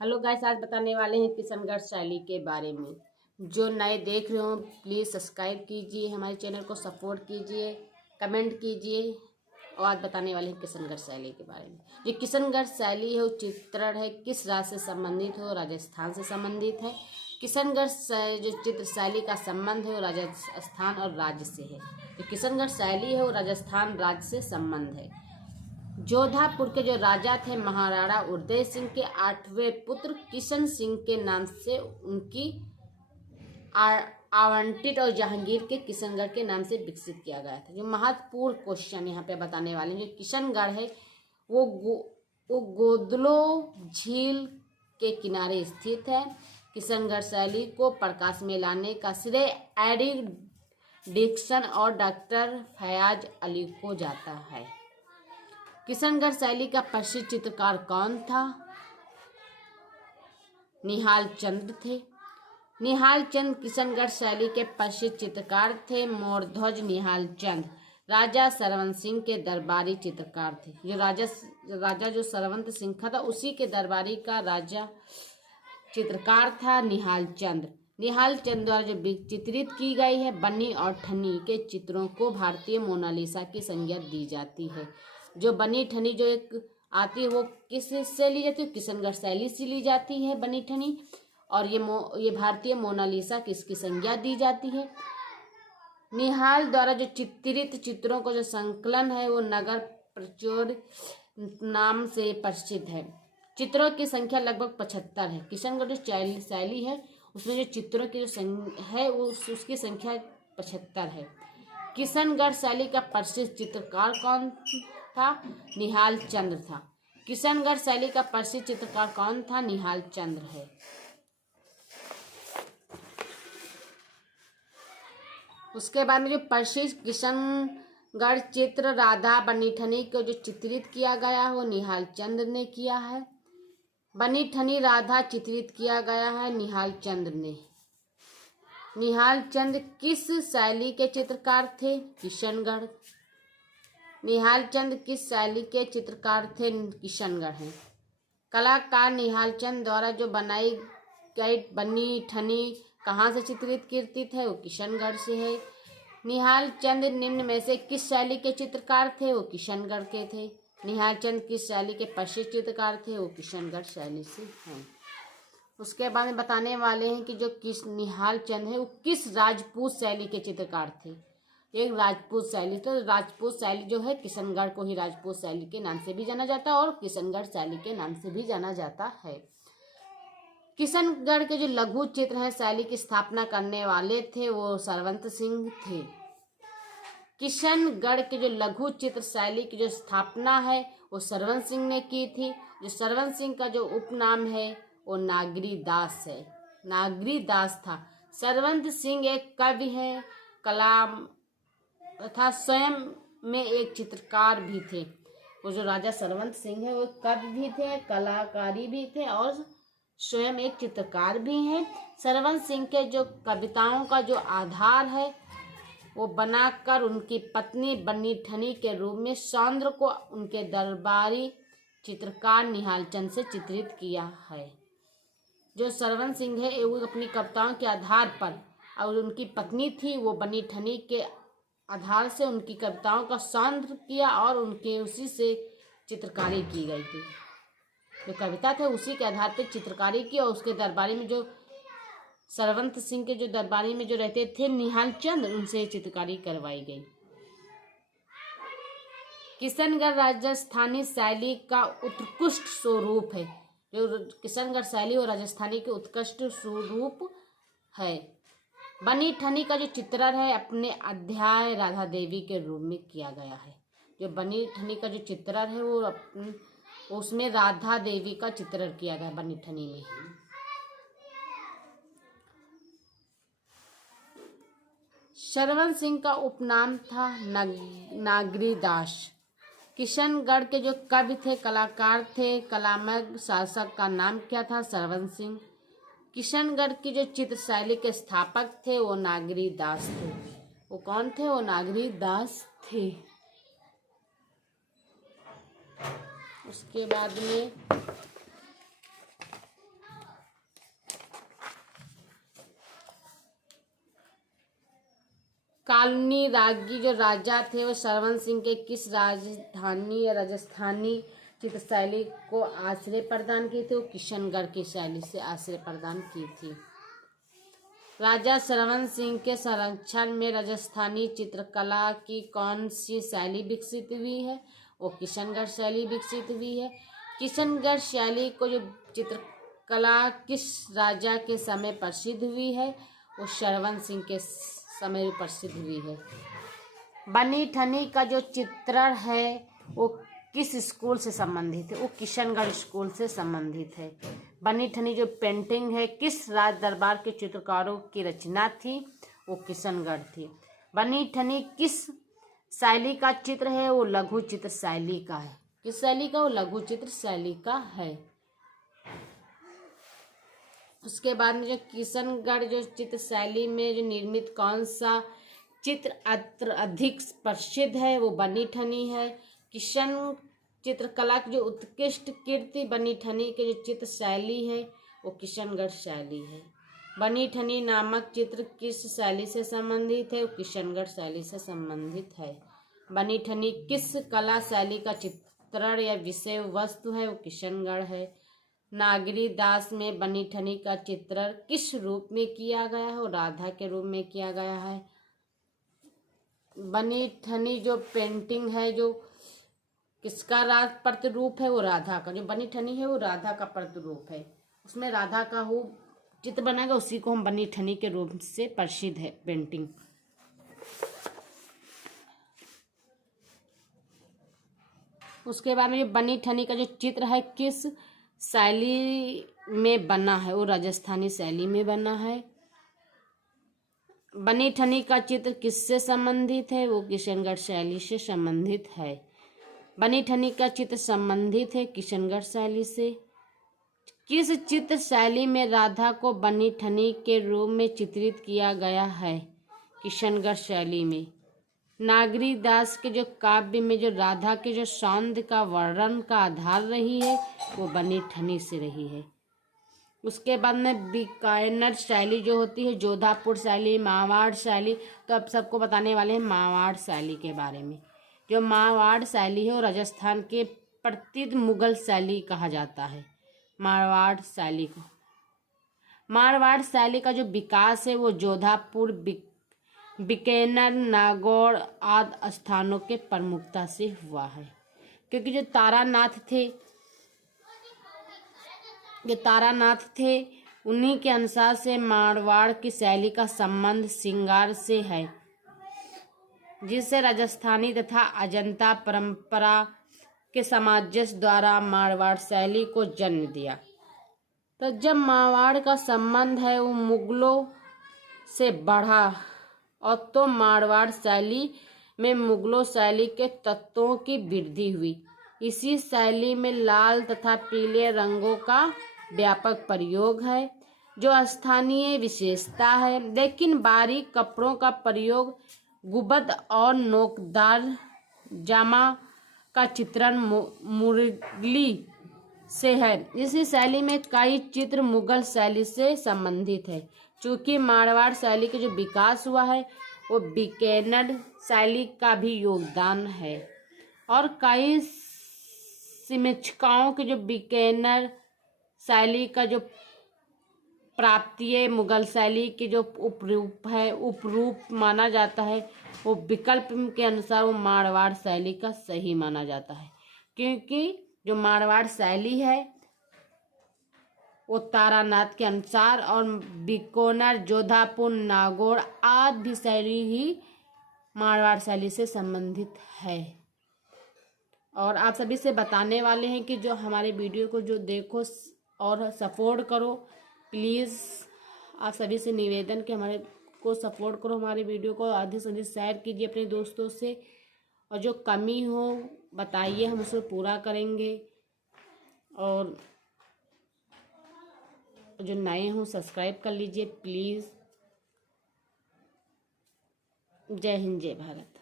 Hello guys, आज बताने वाले हैं किशनगढ़ शैली के बारे में। जो नए देख रहे हो प्लीज़ सब्सक्राइब कीजिए, हमारे चैनल को सपोर्ट कीजिए, कमेंट कीजिए। और आज बताने वाले हैं किशनगढ़ शैली के बारे में। जो किशनगढ़ शैली है वो चित्रण है, किस राज्य से संबंधित हो? राजस्थान से संबंधित है। किशनगढ़ जो चित्र शैली का संबंध है वो राजस्थान और राज्य से है। जो किशनगढ़ शैली है वो राजस्थान राज्य से संबंध है। जोधापुर के जो राजा थे महाराणा उदय सिंह के 8वें पुत्र किशन सिंह के नाम से उनकी आवंटित और जहांगीर के किशनगढ़ के नाम से विकसित किया गया था। जो महत्वपूर्ण क्वेश्चन यहाँ पे बताने वाले हैं, जो किशनगढ़ है वो गोदलो झील के किनारे स्थित है। किशनगढ़ शैली को प्रकाश में लाने का श्रेय एरिक डिक्सन और डॉक्टर फयाज अली को जाता है। किशनगढ़ शैली का प्रसिद्ध चित्रकार कौन था? निहाल चंद थे। निहाल चंद किशनगढ़ शैली के प्रसिद्ध चित्रकार थे। मोरध्वज निहाल चंद राजा सरवंत सिंह के दरबारी चित्रकार थे। जो राजा जो सरवंत सिंह था उसी के दरबारी का राजा चित्रकार था निहाल चंद। निहाल चंद द्वारा जो चित्रित की गई है बनी और ठनी के चित्रों को भारतीय मोनालिसा की संज्ञा दी जाती है। जो बनी ठनी जो एक आती है वो किस से ली जाती है? किशनगढ़ शैली से ली जाती है बनी ठनी। और ये भारतीय मोनालिसा किसकी संज्ञा दी जाती है? निहाल द्वारा जो चित्रित चित्रों को जो संकलन है वो नगर प्रचुर नाम से प्रसिद्ध है। चित्रों की संख्या लगभग 75 है। किशनगढ़ जो शैली है उसमें जो चित्रों की जो है उसकी संख्या 75 है। किशनगढ़ शैली का प्रसिद्ध चित्रकार कौन था? निहाल चंद्र था। किशनगढ़ शैली का प्रसिद्ध चित्रकार कौन था? निहाल चंद्र है। उसके बाद में जो प्रसिद्ध किशनगढ़ चित्र राधा बनीठनी को जो चित्रित किया गया वो निहाल चंद्र ने किया है। बनीठनी राधा चित्रित किया गया है निहाल चंद्र ने। निहाल चंद किस शैली के चित्रकार थे? किशनगढ़। निहाल चंद किस शैली के चित्रकार थे? किशनगढ़ है। कलाकार निहाल चंद द्वारा जो बनाई गई बनी ठनी कहाँ से चित्रित कीर्तित है? वो किशनगढ़ से है। निहाल चंद निम्न में से किस शैली के चित्रकार थे? वो किशनगढ़ के थे। निहाल चंद किस शैली के प्रसिद्ध चित्रकार थे? वो किशनगढ़ शैली से हैं। उसके बाद में बताने वाले हैं कि जो निहाल चंद है वो किस राजपूत शैली के चित्रकार थे? एक राजपूत शैली। तो राजपूत शैली जो है किशनगढ़ को ही राजपूत शैली के नाम से भी जाना जाता है और किशनगढ़ शैली के नाम से भी जाना जाता है। किशनगढ़ के जो लघु चित्र है शैली की स्थापना करने वाले थे वो सरवंत सिंह थे। किशनगढ़ के जो लघु चित्र शैली की जो स्थापना है वो सरवंत सिंह ने की थी। जो सरवंत सिंह का जो उपनाम है वो नागरी दास है। नागरी दास था। सरवंत सिंह एक कवि है, कलाम तथा स्वयं में एक चित्रकार भी थे। वो जो राजा सरवंत सिंह है वो कवि भी थे, कलाकारी भी थे और स्वयं एक चित्रकार भी हैं। सरवंत सिंह के जो कविताओं का जो आधार है वो बनाकर उनकी पत्नी बनी ठनी के रूप में सौंद्र को उनके दरबारी चित्रकार निहाल चंद से चित्रित किया है। जो सरवंत सिंह है वो अपनी कविताओं के आधार पर और उनकी पत्नी थी वो बनी ठनी के आधार से उनकी कविताओं का सौंद्र किया और उनके उसी से चित्रकारी की गई थी। जो कविता थे उसी के आधार पर चित्रकारी की और उसके दरबारी में जो सरवंत सिंह के जो दरबारी में जो रहते थे निहाल चंद उनसे चित्रकारी करवाई गई। किशनगढ़ राजस्थानी शैली का उत्कृष्ट स्वरूप है। जो किशनगढ़ शैली और राजस्थानी के उत्कृष्ट स्वरूप है। बनी ठनी का जो चित्रण है अपने अध्याय राधा देवी के रूप में किया गया है। जो बनी ठनी का जो चित्रण है वो उसमें राधा देवी का चित्रण किया गया बनी ठनी में। सरवंत सिंह का उपनाम था नागरी दास। किशनगढ़ के जो कवि थे, कलाकार थे, कलामय शासक का नाम क्या था? सरवंत सिंह। किशनगढ़ की जो चित्र शैली के स्थापक थे वो नागरी दास थे। वो कौन थे? वो नागरी दास थे। उसके बाद में कालनी रागी जो राजा थे वो सरवन सिंह के किस राजधानी या राजस्थानी चित्र शैली को आश्रय प्रदान किए थे? वो किशनगढ़ की शैली से आश्रय प्रदान की थी। राजा सरवन सिंह के संरक्षण में राजस्थानी चित्रकला की कौन सी शैली विकसित हुई है? वो किशनगढ़ शैली विकसित हुई है। किशनगढ़ शैली को जो चित्रकला किस राजा के समय प्रसिद्ध हुई है? वो सरवन सिंह के समय में प्रसिद्ध हुई है। बनी ठनी का जो चित्रण है वो किस स्कूल से संबंधित है? वो किशनगढ़ स्कूल से संबंधित है। बनी ठनी जो पेंटिंग है किस राज दरबार के चित्रकारों की रचना थी? वो किशनगढ़ थी। बनी ठनी किस शैली का चित्र है? वो लघु चित्र शैली का है। किस शैली का? वो लघु चित्र शैली का है। उसके बाद में जो किशनगढ़ जो चित्र शैली में जो निर्मित कौन सा चित्र अधिक प्रसिद्ध है? वो बनी ठनी है। किशन चित्रकला की जो उत्कृष्ट कीर्ति बनी ठनी के जो चित्र शैली है वो किशनगढ़ शैली है। बनी ठनी नामक चित्र किस शैली से संबंधित है? वो किशनगढ़ शैली से संबंधित है। बनी ठनी किस कला शैली का चित्रण या विषय वस्तु है? वो किशनगढ़ है। नागरी दास में बनी ठनी का चित्रण किस रूप में किया गया है? वो राधा के रूप में किया गया है। बनी ठनी जो पेंटिंग है जो किसका प्रतिरूप है? वो राधा का। जो बनी ठनी है वो राधा का प्रतिरूप है। उसमें राधा का वो चित्र बनाएगा, उसी को हम बनी ठनी के रूप से प्रसिद्ध है पेंटिंग। उसके बाद में जो बनी ठनी का जो चित्र है किस शैली में बना है? वो राजस्थानी शैली में बना है। बनी ठनी का चित्र किससे संबंधित है? वो किशनगढ़ शैली से संबंधित है। बनी ठनी का चित्र संबंधित है किशनगढ़ शैली से। किस चित्र शैली में राधा को बनी ठनी के रूप में चित्रित किया गया है? किशनगढ़ शैली में। नागरी दास के जो काव्य में जो राधा के जो सौंदर्य का वर्णन का आधार रही है वो बनी ठनी से रही है। उसके बाद में बीकानेर शैली जो होती है, जोधापुर शैली, मारवाड़ शैली, तो अब सबको बताने वाले हैं मारवाड़ शैली के बारे में। जो मारवाड़ शैली है वो राजस्थान के प्रसिद्ध मुगल शैली कहा जाता है। मारवाड़ शैली को मारवाड़ शैली का जो विकास है वो जोधापुर, बीकानेर, नागौर आदि स्थानों के प्रमुखता से हुआ है। क्योंकि जो तारानाथ थे उन्हीं के अनुसार से मारवाड़ की शैली का संबंध श्रृंगार से है, जिससे राजस्थानी तथा अजंता परंपरा के सामंजस्य द्वारा मारवाड़ शैली को जन्म दिया। तो जब मारवाड़ का संबंध है वो मुगलों से बढ़ा और तो मारवाड़ शैली में मुगलों शैली के तत्वों की वृद्धि हुई। इसी शैली में लाल तथा पीले रंगों का व्यापक प्रयोग है जो स्थानीय विशेषता है, लेकिन बारीक कपड़ों का प्रयोग, गुंबद और नोकदार जामा का चित्रण मुगली से है। इसी शैली में कई चित्र मुगल शैली से संबंधित है। चूंकि मारवाड़ शैली का जो विकास हुआ है वो बीकानेर शैली का भी योगदान है और कई समीक्षकों के जो बीकानेर शैली का जो प्राप्तीय मुगल शैली के जो उपरूप माना जाता है वो विकल्प के अनुसार वो मारवाड़ शैली का सही माना जाता है। क्योंकि जो मारवाड़ शैली है वो तारानाथ के अनुसार और बीकानेर, जोधापुर, नागौर आदि भी शैली ही मारवाड़ शैली से संबंधित है। और आप सभी से बताने वाले हैं कि जो हमारे वीडियो को जो देखो और सपोर्ट करो, प्लीज़ आप सभी से निवेदन कि हमारे को सपोर्ट करो, हमारे वीडियो को अधिक से अधिक शेयर कीजिए अपने दोस्तों से, और जो कमी हो बताइए, हम उसे पूरा करेंगे। और जो नए हों सब्सक्राइब कर लीजिए प्लीज़। जय हिंद, जय भारत।